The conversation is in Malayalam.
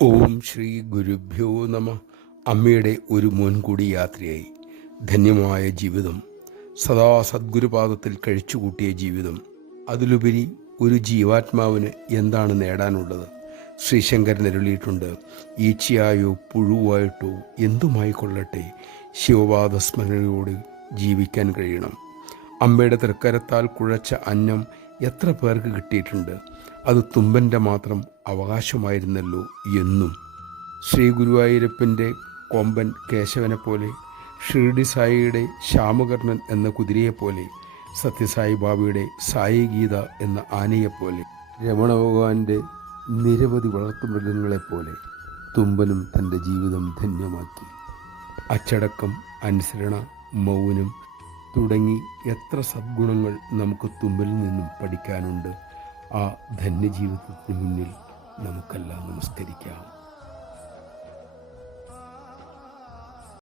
ഓം ശ്രീ ഗുരുഭ്യോ നമ. അമ്മയുടെ ഒരു മുൻകൂടി യാത്രയായി ധന്യമായ ജീവിതം, സദാ സദ്ഗുരുപാദത്തിൽ കഴിച്ചുകൂട്ടിയ ജീവിതം, അതിലുപരി ഒരു ജീവാത്മാവിന് എന്താണ് നേടാനുള്ളത്? ശ്രീശങ്കരൻ അരുളിയിട്ടുണ്ട്, ഈച്ചയായോ പുഴുവായിട്ടോ എന്തുമായിക്കൊള്ളട്ടെ, ശിവപാദസ്മരണയോട് ജീവിക്കാൻ കഴിയണം. അമ്മയുടെ തൃക്കരത്താൽ കുഴച്ച അന്നം എത്ര പേർക്ക് കിട്ടിയിട്ടുണ്ട്? അത് തുമ്പൻ്റെ മാത്രം അവകാശമായിരുന്നല്ലോ എന്നും. ശ്രീ ഗുരുവായൂരപ്പൻ്റെ കൊമ്പൻ കേശവനെ പോലെ, ഷിർഡി സായിയുടെ ശ്യാമകർണൻ എന്ന കുതിരയെപ്പോലെ, സത്യസായി ബാബയുടെ സായി ഗീത എന്ന ആനയെപ്പോലെ, രമണ ഭഗവാന്റെ നിരവധി വളർത്തുമൃഗങ്ങളെപ്പോലെ തുമ്പനും തൻ്റെ ജീവിതം ധന്യമാക്കി. അച്ചടക്കം, അനുസരണ, മൗനം തുടങ്ങി എത്ര സദ്ഗുണങ്ങൾ നമുക്ക് തുമ്പലിൽ നിന്നും പഠിക്കാനുണ്ട്. ആ ധന്യജീവിതത്തിന് മുന്നിൽ നമുക്കെല്ലാം നമസ്കരിക്കാം.